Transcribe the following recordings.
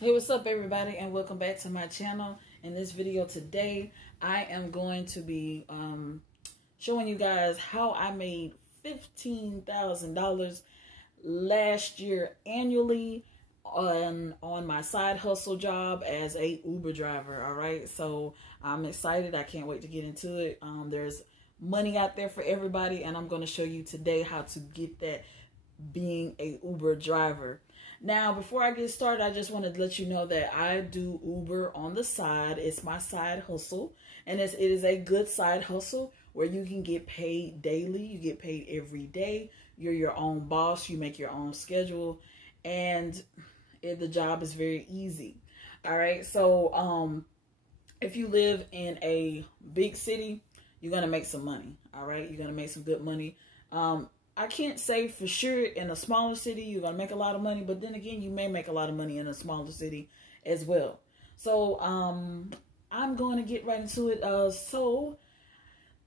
Hey, what's up everybody, and welcome back to my channel. In this video today, I am going to be showing you guys how I made $15,000 last year annually on my side hustle job as a Uber driver. All right, so I'm excited. I can't wait to get into it. There's money out there for everybody, and I'm going to show you today how to get that being a Uber driver. Now, before I get started, I just wanted to let you know that I do Uber on the side. It's my side hustle, and it is a good side hustle where you can get paid daily. You get paid every day. You're your own boss. You make your own schedule, and the job is very easy. All right, so if you live in a big city, you're going to make some money. All right, you're going to make some good money. I can't say for sure in a smaller city you're going to make a lot of money, but then again, you may make a lot of money in a smaller city as well. So I'm going to get right into it. So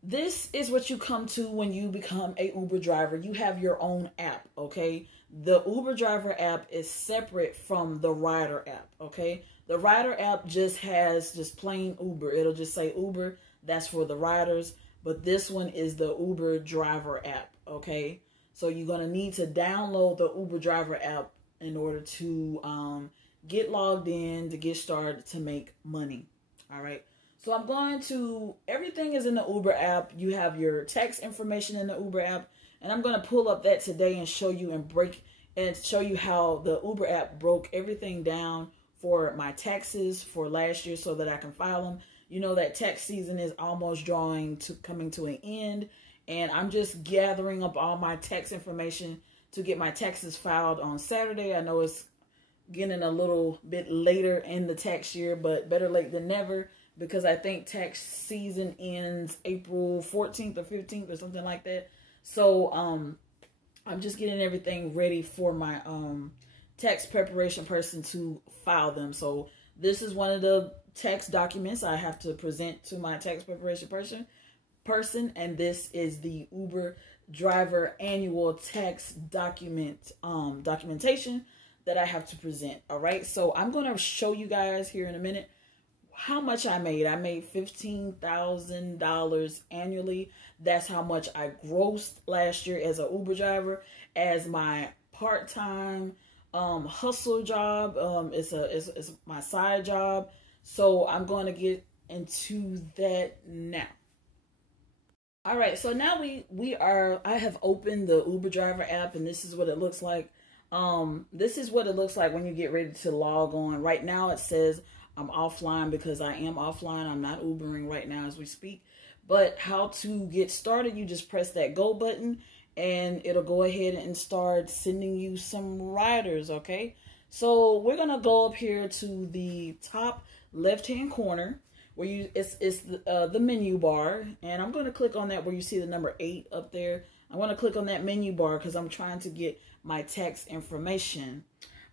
this is what you come to when you become a Uber driver. You have your own app, okay? The Uber driver app is separate from the rider app, okay? The rider app just has just plain Uber. It'll just say Uber. That's for the riders. But this one is the Uber driver app, okay? So you're going to need to download the Uber driver app in order to get logged in, to get started, to make money, all right? So I'm going to, everything is in the Uber app. You have your tax information in the Uber app, and I'm going to pull up that today and show you show you how the Uber app broke everything down for my taxes for last year so that I can file them. You know that tax season is almost coming to an end, and I'm just gathering up all my tax information to get my taxes filed on Saturday. I know it's getting a little bit later in the tax year, but better late than never, because I think tax season ends April 14th or 15th or something like that. So I'm just getting everything ready for my tax preparation person to file them. So this is one of the tax documents I have to present to my tax preparation person, and this is the Uber driver annual tax documentation that I have to present. All right, so I'm going to show you guys here in a minute how much I made. I made $15,000 annually. That's how much I grossed last year as an Uber driver, as my part-time hustle job. It's my side job. So I'm going to get into that now. All right, so now I have opened the Uber driver app, and this is what it looks like. This is what it looks like when you get ready to log on. Right now it says I'm offline because I am offline. I'm not Ubering right now as we speak. But how to get started, you just press that go button, and it'll go ahead and start sending you some riders, okay? So we're going to go up here to the top left-hand corner where it's the menu bar, and I'm going to click on that where you see the number 8 up there. I want to click on that menu bar because I'm trying to get my tax information.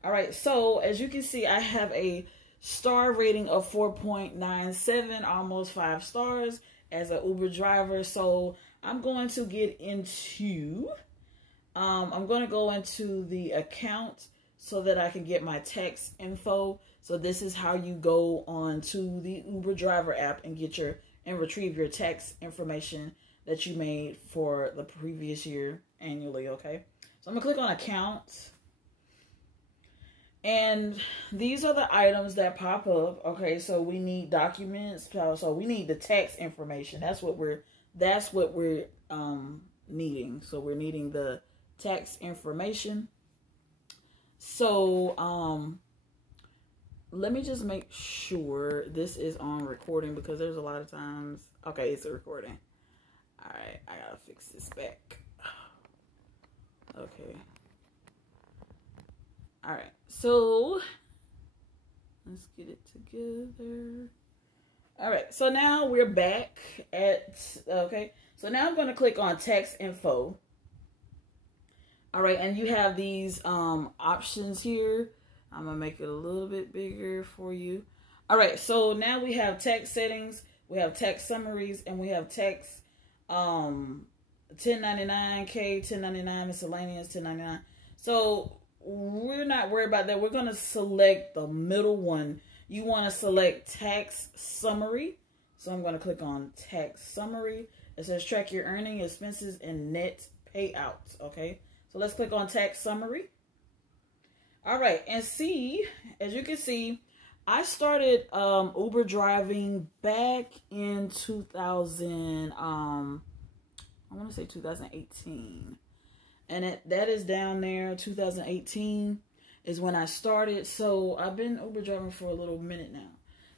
All right, so as you can see, I have a star rating of 4.97, almost 5 stars as an Uber driver. So I'm going to get into, I'm going to go into the account so that I can get my tax info. So this is how you go on to the Uber driver app and get and retrieve your tax information that you made for the previous year annually, okay? So I'm gonna click on account, and these are the items that pop up, okay? So we need documents, so we need the tax information. That's what we're needing. So we're needing the tax information. So let me just make sure this is on recording, because there's a lot of times. Okay, it's a recording. All right, I gotta fix this back. Okay. All right, so let's get it together. All right, so now we're back at, okay. So now I'm gonna click on tax info. All right, and you have these options here. I'm going to make it a little bit bigger for you. All right, so now we have tax settings, we have tax summaries, and we have tax 1099, K, 1099, miscellaneous, 1099. So we're not worried about that. We're going to select the middle one. You want to select tax summary. So I'm going to click on tax summary. It says track your earning, expenses, and net payouts. Okay. So let's click on tax summary. All right. And see, as you can see, I started Uber driving back in 2000, I want to say 2018. And that is down there. 2018 is when I started. So I've been Uber driving for a little minute now.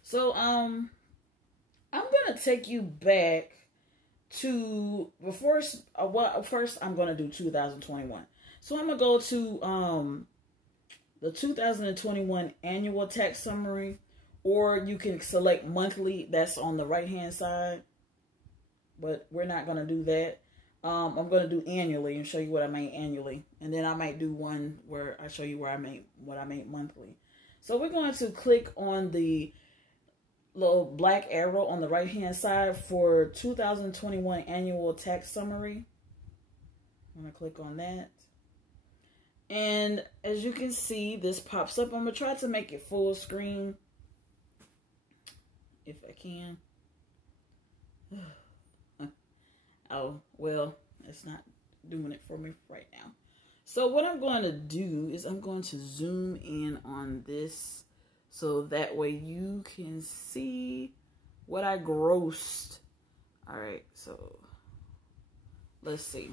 So I'm going to take you back to first I'm going to do 2021. So I'm going to go to the 2021 annual tax summary, or you can select monthly. That's on the right hand side, but we're not going to do that. I'm going to do annually and show you what I made annually, and then I might do one where I show you where I made what I made monthly. So we're going to click on the little black arrow on the right hand side for 2021 annual tax summary. I'm going to click on that. And as you can see, this pops up. I'm going to try to make it full screen if I can. Oh, well, it's not doing it for me right now. So what I'm going to do is I'm going to zoom in on this so that way you can see what I grossed. All right, so let's see.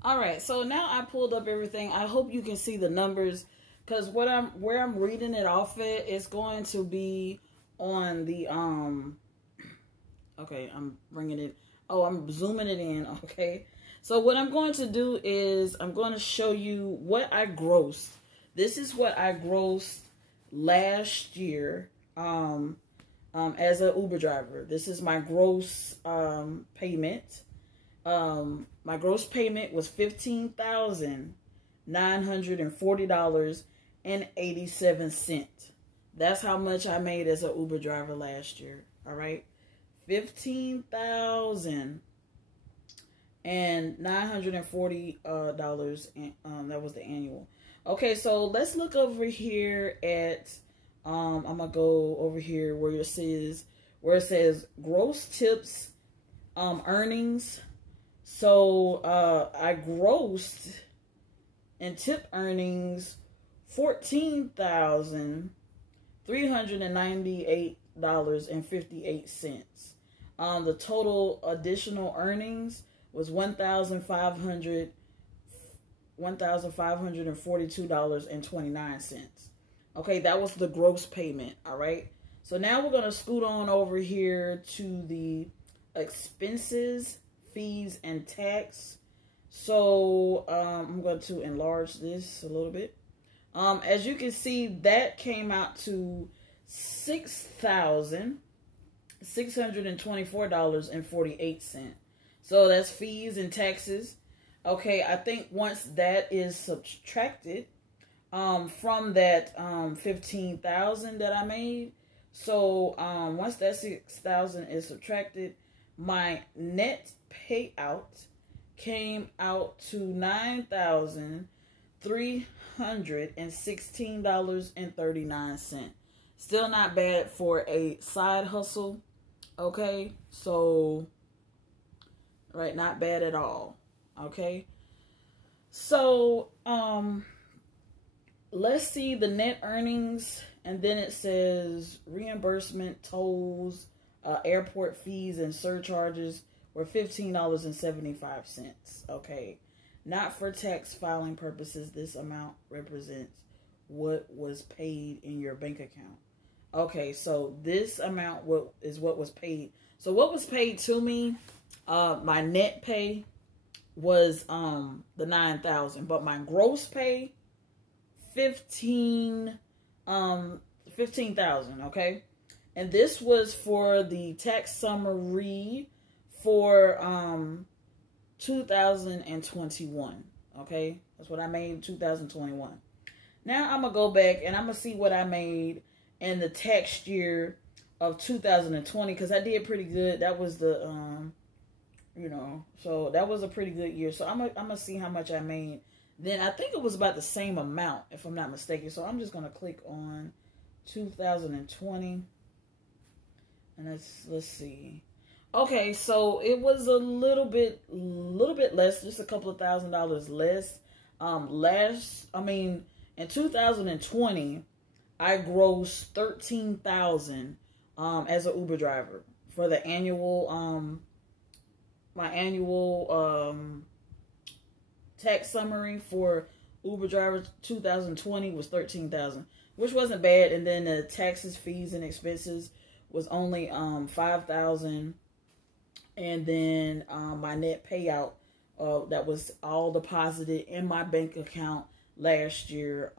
All right, so now I pulled up everything. I hope you can see the numbers, because where I'm reading it off at is going to be on the okay, I'm bringing it. Oh, I'm zooming it in. Okay, so what I'm going to do is I'm going to show you what I grossed. This is what I grossed last year as an Uber driver. This is my gross payment. My gross payment was $15,940.87. That's how much I made as an Uber driver last year. All right, $15,940 and that was the annual. Okay, so let's look over here at I'm gonna go over here where it says gross tips earnings. So I grossed in tip earnings $14,398.58. The total additional earnings was $1,542.29. Okay, that was the gross payment. All right. So now we're gonna scoot on over here to the expenses, fees, and tax. So I'm going to enlarge this a little bit. As you can see, that came out to $6,624.48. So that's fees and taxes. Okay, I think once that is subtracted from that $15,000 that I made, so once that $6,000 is subtracted, my net payout came out to $9,316.39. Still not bad for a side hustle. Okay, so right, not bad at all. Okay, so let's see the net earnings, and then it says reimbursement, tolls, airport fees, and surcharges were $15.75. Okay, not for tax filing purposes. This amount represents what was paid in your bank account. Okay, so this amount is what was paid. So what was paid to me, my net pay was the $9,000, but my gross pay $15,000. Okay, and this was for the tax summary for 2021. Okay, that's what I made in 2021. Now I'm gonna go back and I'm gonna see what I made in the tax year of 2020, because I did pretty good. That was the so that was a pretty good year. So I'm gonna see how much I made Then I think it was about the same amount, if I'm not mistaken. So I'm just going to click on 2020. And let's see. Okay, so it was a little bit less, just a couple of $1,000s less. In 2020, I grossed $13,000 as an Uber driver for the annual my annual tax summary for Uber drivers 2020 was $13,000, which wasn't bad. And then the taxes, fees, and expenses was only $5,000. And then my net payout that was all deposited in my bank account last year,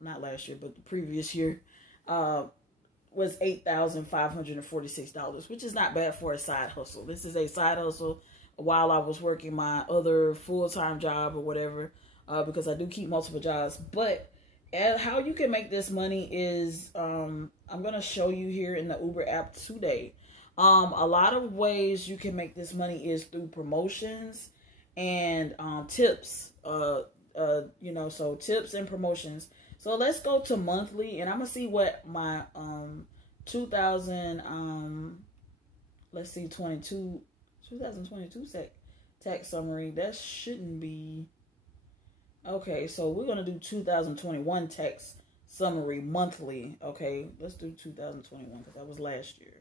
not last year, but the previous year, was $8,546, which is not bad for a side hustle. This is a side hustle while I was working my other full-time job or whatever, because I do keep multiple jobs. But how you can make this money is, I'm going to show you here in the Uber app today. A lot of ways you can make this money is through promotions and tips, so tips and promotions. So let's go to monthly, and I'm going to see what my 2022 tax summary. That shouldn't be. Okay, so we're going to do 2021 tax summary monthly. Okay, let's do 2021 because that was last year.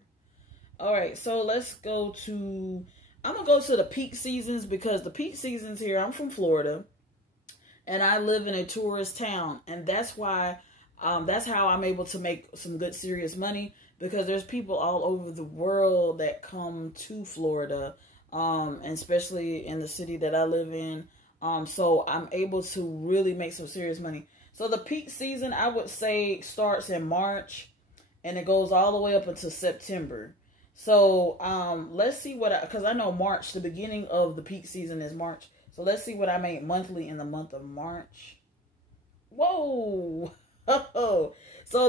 All right, so let's go to, I'm going to go to the peak seasons, because the peak seasons here, I'm from Florida, and I live in a tourist town, and that's why, that's how I'm able to make some good, serious money, because there's people all over the world that come to Florida, and especially in the city that I live in, so I'm able to really make some serious money. So the peak season, I would say, starts in March, and it goes all the way up until September. So, let's see because I know March, the beginning of the peak season is March. So let's see what I made monthly in the month of March. Whoa. So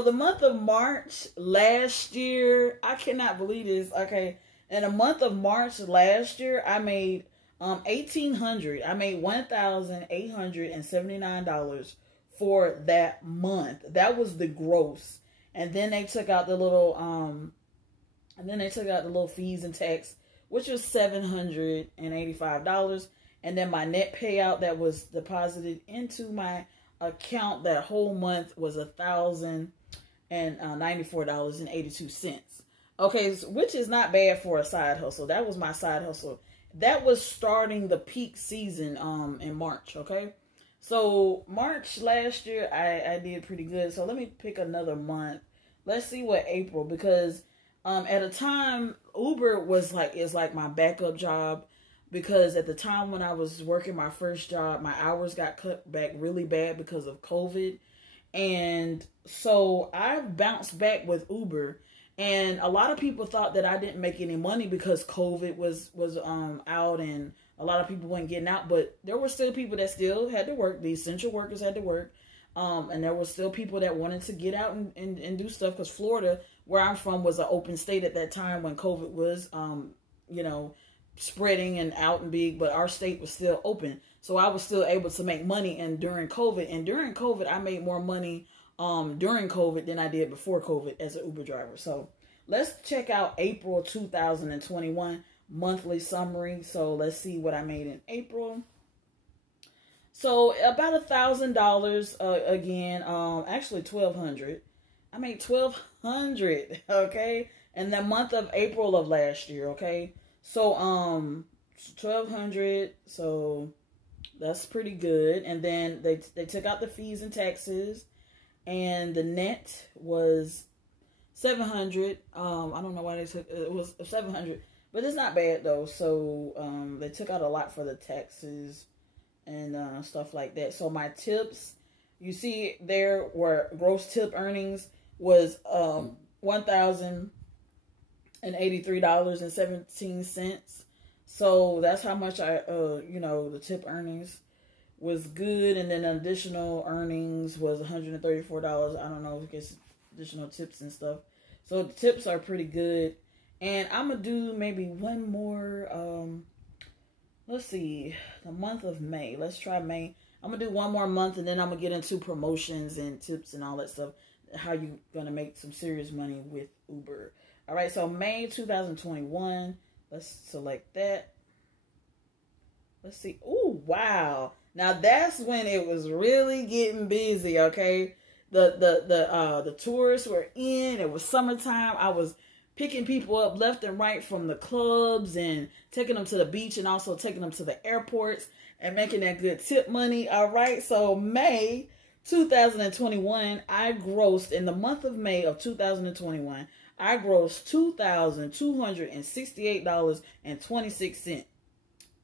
the month of March last year, I cannot believe this. Okay. In the month of March last year, I made, $1,800. I made $1,879 for that month. That was the gross. And then they took out the little, fees and tax, which was $785. And then my net payout that was deposited into my account that whole month was $1,094.82. Okay, which is not bad for a side hustle. That was my side hustle. That was starting the peak season in March. Okay, so March last year I did pretty good. So let me pick another month. Let's see what April, because at a time, Uber is like my backup job, because at the time when I was working my first job, my hours got cut back really bad because of COVID. And so I bounced back with Uber, and a lot of people thought that I didn't make any money because COVID was out and a lot of people weren't getting out, but there were still people that still had to work. The essential workers had to work. And there were still people that wanted to get out and do stuff, because Florida, where I'm from, was an open state at that time when COVID was, spreading and out and big, but our state was still open. So I was still able to make money during COVID. And during COVID, I made more money during COVID than I did before COVID as an Uber driver. So let's check out April 2021 monthly summary. So let's see what I made in April. So about $1,000 again. Actually $1,200. I made $1,200. Okay, in the month of April of last year. Okay, so $1,200. So that's pretty good. And then they took out the fees and taxes, and the net was $700. I don't know why they took it was $700, but it's not bad though. So they took out a lot for the taxes and stuff like that. So my tips, you see there were gross tip earnings was $1,083.17. So that's how much the tip earnings was good. And then additional earnings was $134. I don't know if it's additional tips and stuff. So the tips are pretty good. And I'm gonna do maybe one more. Let's see, the month of May. Let's try May. I'm gonna do one more month, and then I'm gonna get into promotions and tips and all that stuff. How you gonna make some serious money with Uber? All right, so May 2021. Let's select that. Let's see. Oh, wow. Now that's when it was really getting busy, okay? The tourists were in. It was summertime. I was picking people up left and right from the clubs and taking them to the beach and also taking them to the airports and making that good tip money. All right. So May 2021, I grossed in the month of May of 2021, I grossed $2,268.26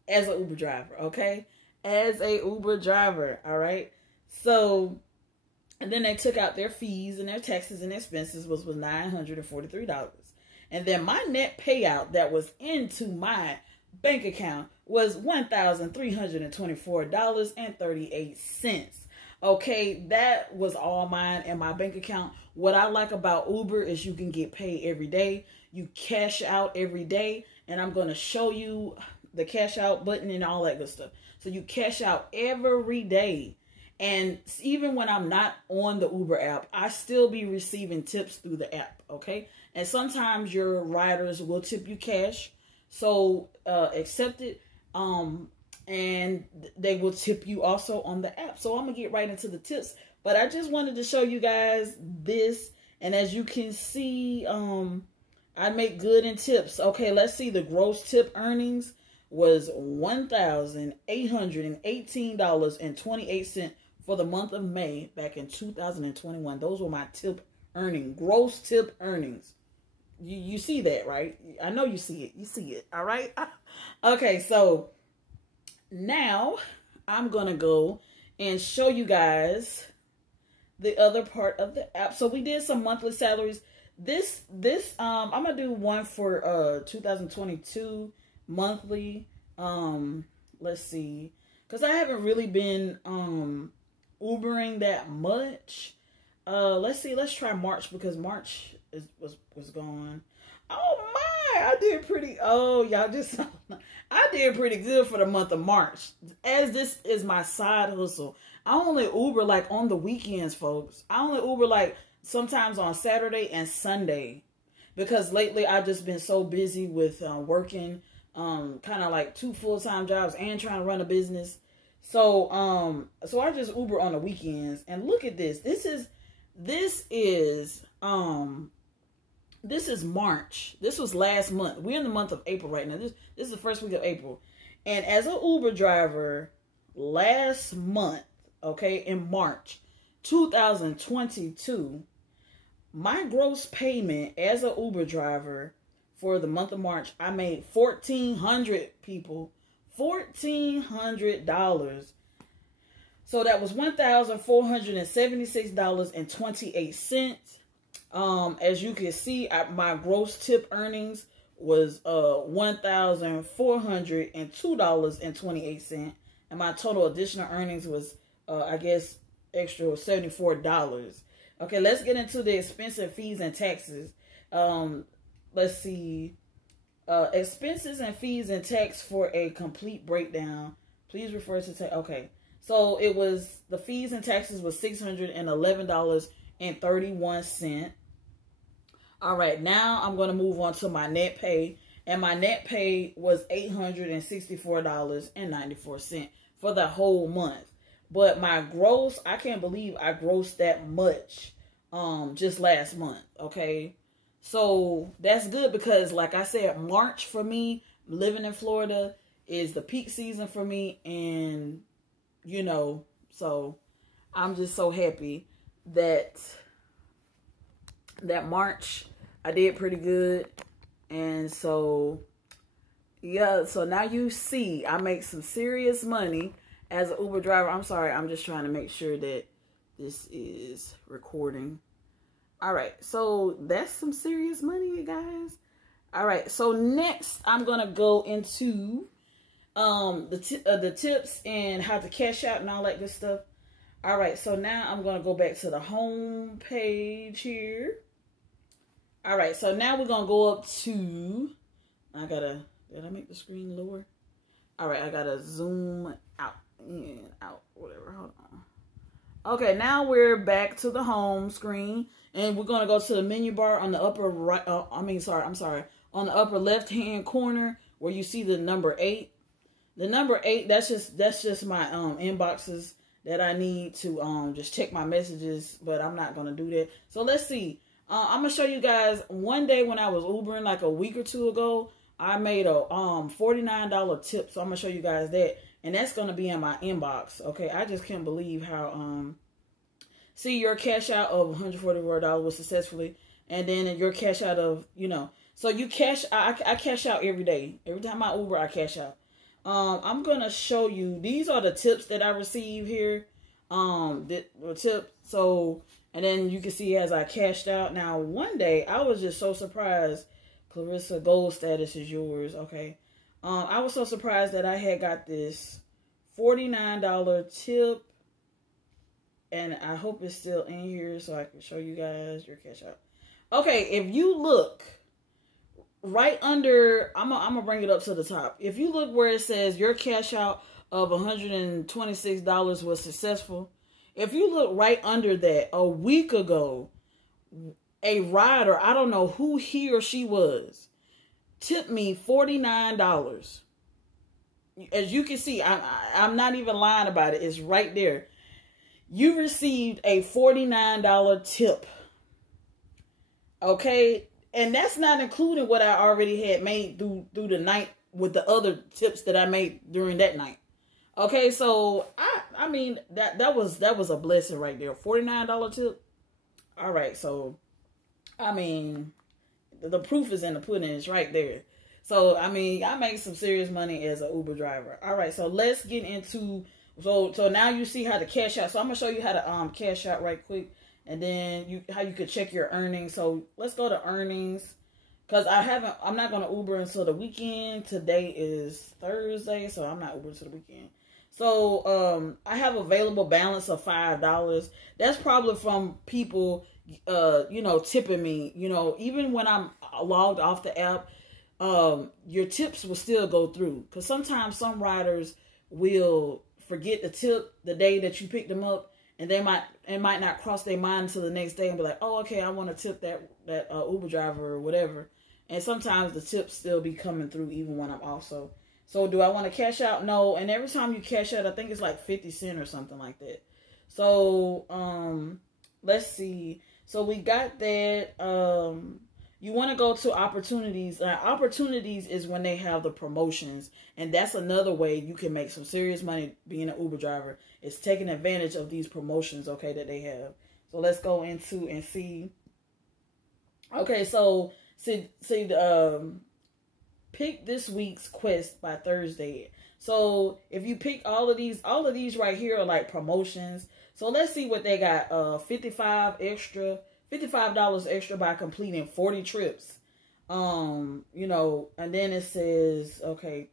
as an Uber driver. Okay. As a Uber driver. All right. So, and then they took out their fees and their taxes and expenses was $943. And then my net payout that was into my bank account was $1,324.38. Okay, that was all mine in my bank account. What I like about Uber is you can get paid every day. You cash out every day. And I'm going to show you the cash out button and all that good stuff. So you cash out every day. And even when I'm not on the Uber app, I still be receiving tips through the app, okay? And sometimes your riders will tip you cash, so accept it. And they will tip you also on the app. So I'm going to get right into the tips. But I just wanted to show you guys this. And as you can see, I make good in tips. Okay, let's see. The gross tip earnings was $1,818.28 for the month of May back in 2021. Those were my tip earnings, gross tip earnings. You see that, right? I know you see it. You see it. All right. Okay. So now I'm going to go and show you guys the other part of the app. So we did some monthly salaries. I'm going to do one for 2022 monthly. Let's see. Cause I haven't really been Ubering that much. Let's see. Let's try March because March was gone. Oh my! I did pretty. Oh y'all just. I did pretty good for the month of March. As this is my side hustle, I only Uber like on the weekends, folks. I only Uber like sometimes on Saturday and Sunday, because lately I've just been so busy with working, kind of like 2 full-time jobs and trying to run a business. So I just Uber on the weekends. And look at this. This is March. This was last month. We're in the month of April right now. This is the first week of April. And as an Uber driver, last month, okay, in March 2022, my gross payment as an Uber driver for the month of March, I made $1,400, people. $1,400. So that was $1,476.28. As you can see, my gross tip earnings was $1,402.28, and my total additional earnings was I guess extra $74. Okay, let's get into the expenses, fees, and taxes. Let's see. Expenses and fees and tax for a complete breakdown. Please refer to okay. So it was the fees and taxes was $611.31. All right, now I'm going to move on to my net pay, and my net pay was $864.94 for the whole month. But my gross, I can't believe I grossed that much just last month, okay? So that's good because, like I said, March for me, living in Florida, is the peak season for me. And, you know, so I'm just so happy that March I did pretty good. And so, yeah, so now you see I make some serious money as an Uber driver. I'm sorry, I'm just trying to make sure that this is recording. All right, so that's some serious money, you guys. All right, so next I'm gonna go into the tips and how to cash out and all that good stuff. All right, so now I'm gonna go back to the home page here. All right, so now we're gonna go up to. Did I make the screen lower? All right, I gotta zoom out. in, out, whatever. Hold on. Okay, now we're back to the home screen, and we're gonna go to the menu bar on the upper right. I'm sorry, on the upper left hand corner where you see the number 8. The number 8, that's just my inboxes that I need to just check my messages, but I'm not gonna do that. So let's see. I'm gonna show you guys one day when I was Ubering like a week or two ago. I made a $49 tip, so I'm gonna show you guys that, and that's gonna be in my inbox. Okay, I just can't believe how see, your cash out of $144 was successfully, and then your cash out of, so you cash. I cash out every day. Every time I Uber, I cash out. I'm gonna show you. These are the tips that I receive here. The tip. So, and then you can see as I cashed out. Now, one day I was just so surprised. Clarissa, gold status is yours. Okay. I was so surprised that I had got this $49 tip, and I hope it's still in here so I can show you guys your cash out. Okay, if you look right under, I'm gonna bring it up to the top. If you look where it says your cash out of $126 was successful, if you look right under that, a week ago, a rider, I don't know who he or she was, tipped me $49. As you can see, I'm not even lying about it. It's right there. You received a $49 tip. Okay? And that's not including what I already had made through the night with the other tips that I made during that night. Okay, so I mean that was a blessing right there. $49 tip. All right, so I mean the proof is in the pudding. It's right there. So I mean I make some serious money as an Uber driver. All right, so let's get into so now you see how to cash out. So I'm gonna show you how to cash out right quick. And then how you could check your earnings. So let's go to earnings, because I'm not going to Uber until the weekend. Today is Thursday, so I'm not Uber until the weekend. So I have available balance of $5. That's probably from people, tipping me. Even when I'm logged off the app, your tips will still go through. Because sometimes some riders will forget the tip the day that you pick them up. And it might not cross their mind until the next day and be like, oh, okay, I want to tip that Uber driver or whatever. And sometimes the tips still be coming through even when I'm off. So do I want to cash out? No. And every time you cash out, I think it's like 50 cents or something like that. So let's see. So we got that. You want to go to opportunities. Opportunities is when they have the promotions. And that's another way you can make some serious money being an Uber driver. It's taking advantage of these promotions, okay, that they have. So let's go into and see. Okay, so pick this week's quest by Thursday. So if you pick all of these right here are like promotions. So let's see what they got. $55 extra by completing 40 trips. And then it says, okay,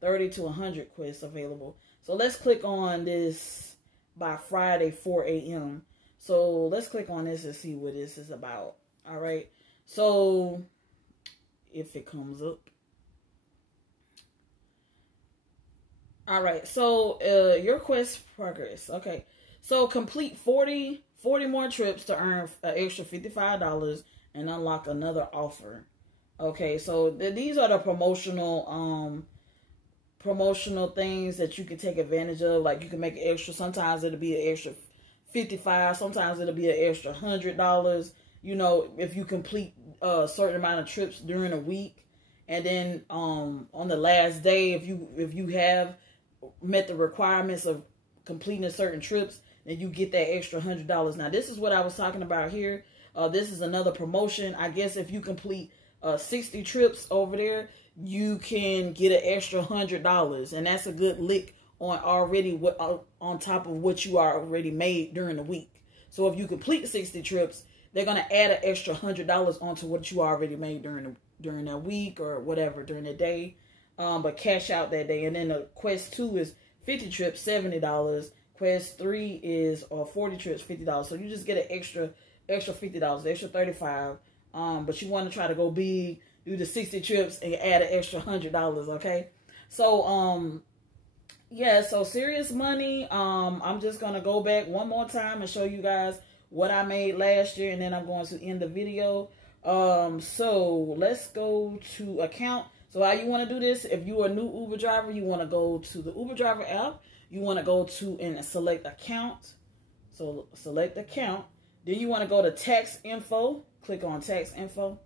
30 to 100 quests available. So let's click on this by Friday, 4 a.m. So let's click on this and see what this is about. All right. So if it comes up. All right. So your quest progress. Okay. So complete 40 more trips to earn an extra $55 and unlock another offer. Okay. So these are the promotional things that you can take advantage of. Like you can make an extra. Sometimes it'll be an extra $55. Sometimes it'll be an extra $100. If you complete a certain amount of trips during a week, and then on the last day, if you have met the requirements of completing a certain trips, then you get that extra $100. Now this is what I was talking about here. This is another promotion. I guess if you complete 60 trips over there, you can get an extra $100, and that's a good lick on on top of what you already made during the week. So if you complete 60 trips, they're gonna add an extra $100 onto what you already made during that week or whatever during the day. But cash out that day, and then the quest 2 is 50 trips, $70. Quest 3 is 40 trips, $50. So you just get an extra $50, extra $35. But you want to try to go big, do the 60 trips and add an extra $100, okay? So yeah, so Serious Money, I'm just going to go back one more time and show you guys what I made last year, and then I'm going to end the video. So let's go to account. So how you want to do this, if you're a new Uber driver, you want to go to the Uber driver app. You want to go to and select account. So select account. Then you want to go to tax info. Click on tax info.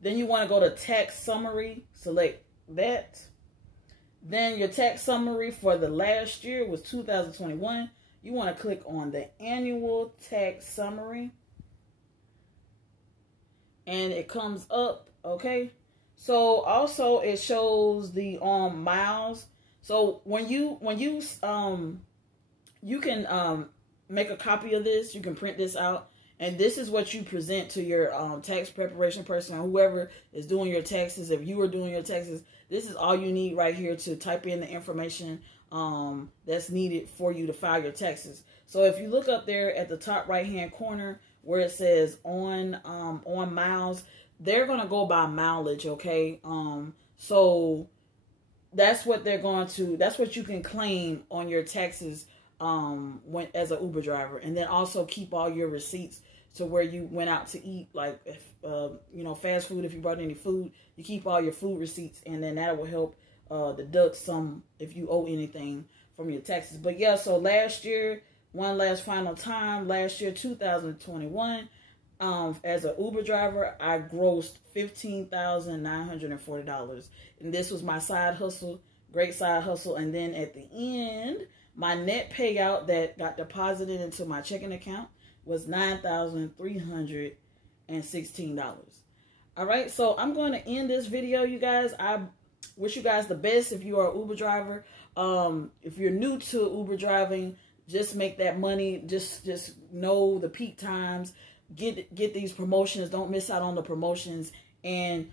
Then you want to go to tax summary. Select that. Then your tax summary for the last year was 2021. You want to click on the annual tax summary. And it comes up, okay? So also it shows the miles. So when you you can make a copy of this, you can print this out. And this is what you present to your tax preparation person or whoever is doing your taxes. If you are doing your taxes, this is all you need right here to type in the information that's needed for you to file your taxes. So if you look up there at the top right-hand corner where it says on miles, they're going to go by mileage, okay? So that's what they're going to, that's what you can claim on your taxes when as an Uber driver. And then also keep all your receipts to where you went out to eat, like you know, fast food. If you brought any food, you keep all your food receipts, and then that will help deduct some if you owe anything from your taxes. But yeah, so last year, one last final time, last year 2021, as an Uber driver, I grossed $15,940, and this was my side hustle, great side hustle. And then at the end, my net payout that got deposited into my checking account was $9,316. All right, so I'm going to end this video, you guys. I wish you guys the best if you are an Uber driver. If you're new to Uber driving, just make that money. Just know the peak times. Get these promotions. Don't miss out on the promotions, and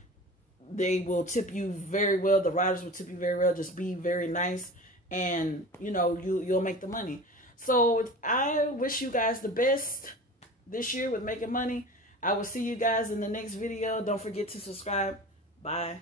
they will tip you very well. The riders will tip you very well. Just be very nice, and you know you'll make the money. So I wish you guys the best this year with making money. I will see you guys in the next video. Don't forget to subscribe. Bye.